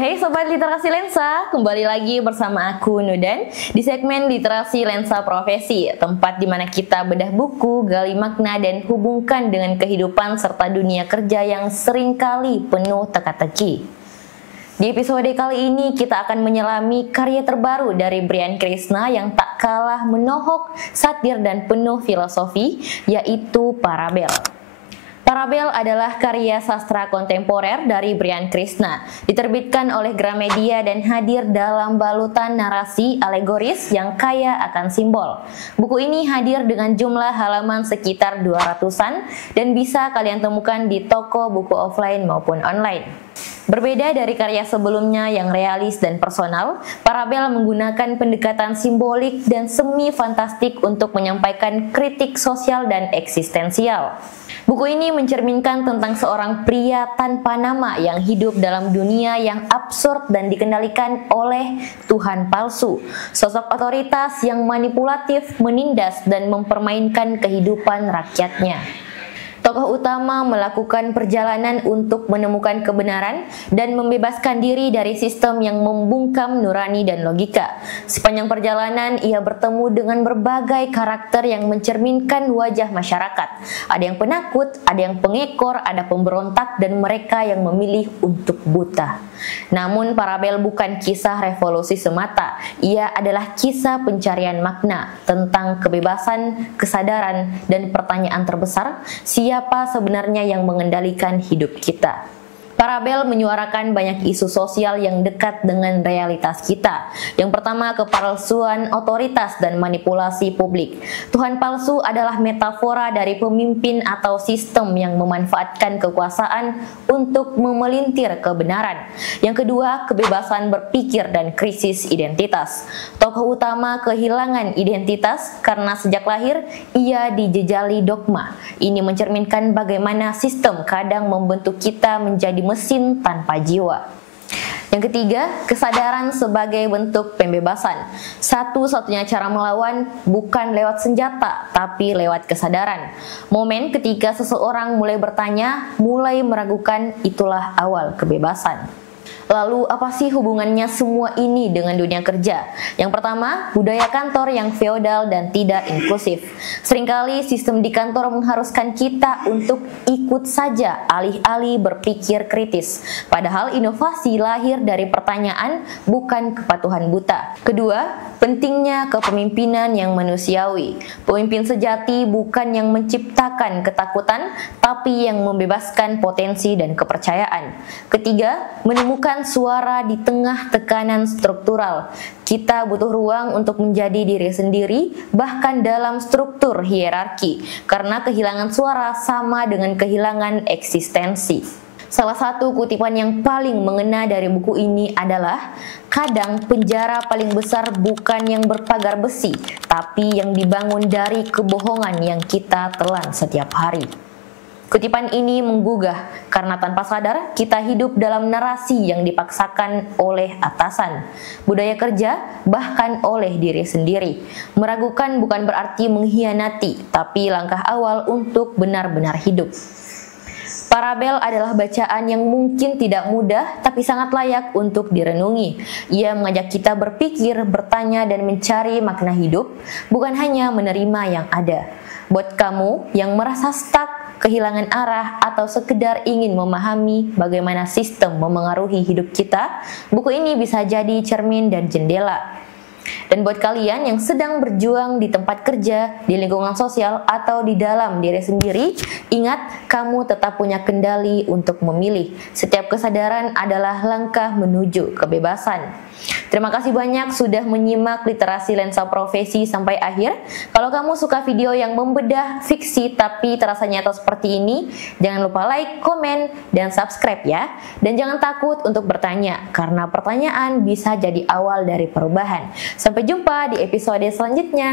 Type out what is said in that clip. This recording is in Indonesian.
Hai Sobat Literasi Lensa, kembali lagi bersama aku Nudan di segmen Literasi Lensa Profesi, tempat di mana kita bedah buku, gali makna dan hubungkan dengan kehidupan serta dunia kerja yang seringkali penuh teka-teki. Di episode kali ini kita akan menyelami karya terbaru dari Brian Krishna yang tak kalah menohok, satir dan penuh filosofi, yaitu Parabel. Parabel adalah karya sastra kontemporer dari Brian Krishna, diterbitkan oleh Gramedia dan hadir dalam balutan narasi alegoris yang kaya akan simbol. Buku ini hadir dengan jumlah halaman sekitar 200-an dan bisa kalian temukan di toko buku offline maupun online. Berbeda dari karya sebelumnya yang realis dan personal, Parabel menggunakan pendekatan simbolik dan semi fantastik untuk menyampaikan kritik sosial dan eksistensial. Buku ini mencerminkan tentang seorang pria tanpa nama yang hidup dalam dunia yang absurd dan dikendalikan oleh Tuhan palsu. Sosok otoritas yang manipulatif, menindas, dan mempermainkan kehidupan rakyatnya. Tokoh utama melakukan perjalanan untuk menemukan kebenaran dan membebaskan diri dari sistem yang membungkam nurani dan logika. Sepanjang perjalanan, ia bertemu dengan berbagai karakter yang mencerminkan wajah masyarakat. Ada yang penakut, ada yang pengekor, ada pemberontak, dan mereka yang memilih untuk buta. Namun, Parabel bukan kisah revolusi semata. Ia adalah kisah pencarian makna tentang kebebasan, kesadaran, dan pertanyaan terbesar, siapa sebenarnya yang mengendalikan hidup kita? Parabel menyuarakan banyak isu sosial yang dekat dengan realitas kita. Yang pertama, kepalsuan otoritas dan manipulasi publik. Tuhan palsu adalah metafora dari pemimpin atau sistem yang memanfaatkan kekuasaan untuk memelintir kebenaran. Yang kedua, kebebasan berpikir dan krisis identitas. Tokoh utama kehilangan identitas karena sejak lahir ia dijejali dogma. Ini mencerminkan bagaimana sistem kadang membentuk kita menjadi mesin tanpa jiwa. Yang ketiga, kesadaran sebagai bentuk pembebasan. Satu-satunya cara melawan bukan lewat senjata, tapi lewat kesadaran. Momen ketika seseorang mulai bertanya, mulai meragukan, itulah awal kebebasan. Lalu apa sih hubungannya semua ini dengan dunia kerja? Yang pertama, budaya kantor yang feodal dan tidak inklusif. Seringkali sistem di kantor mengharuskan kita untuk ikut saja alih-alih berpikir kritis. Padahal inovasi lahir dari pertanyaan, bukan kepatuhan buta. Kedua, pentingnya kepemimpinan yang manusiawi. Pemimpin sejati bukan yang menciptakan ketakutan, tapi yang membebaskan potensi dan kepercayaan. Ketiga, menemukan suara di tengah tekanan struktural. Kita butuh ruang untuk menjadi diri sendiri, bahkan dalam struktur hierarki, karena kehilangan suara sama dengan kehilangan eksistensi. Salah satu kutipan yang paling mengena dari buku ini adalah, kadang penjara paling besar bukan yang berpagar besi, tapi yang dibangun dari kebohongan yang kita telan setiap hari. Kutipan ini menggugah karena tanpa sadar kita hidup dalam narasi yang dipaksakan oleh atasan, budaya kerja, bahkan oleh diri sendiri. Meragukan bukan berarti mengkhianati, tapi langkah awal untuk benar-benar hidup. Parabel adalah bacaan yang mungkin tidak mudah, tapi sangat layak untuk direnungi. Ia mengajak kita berpikir, bertanya, dan mencari makna hidup, bukan hanya menerima yang ada. Buat kamu yang merasa stuck, kehilangan arah, atau sekedar ingin memahami bagaimana sistem memengaruhi hidup kita, buku ini bisa jadi cermin dan jendela. Dan buat kalian yang sedang berjuang di tempat kerja, di lingkungan sosial, atau di dalam diri sendiri, ingat, kamu tetap punya kendali untuk memilih. Setiap kesadaran adalah langkah menuju kebebasan. Terima kasih banyak sudah menyimak Literasi Lensa Profesi sampai akhir. Kalau kamu suka video yang membedah fiksi tapi terasa nyata seperti ini, jangan lupa like, komen, dan subscribe ya. Dan jangan takut untuk bertanya, karena pertanyaan bisa jadi awal dari perubahan. Sampai jumpa di episode selanjutnya.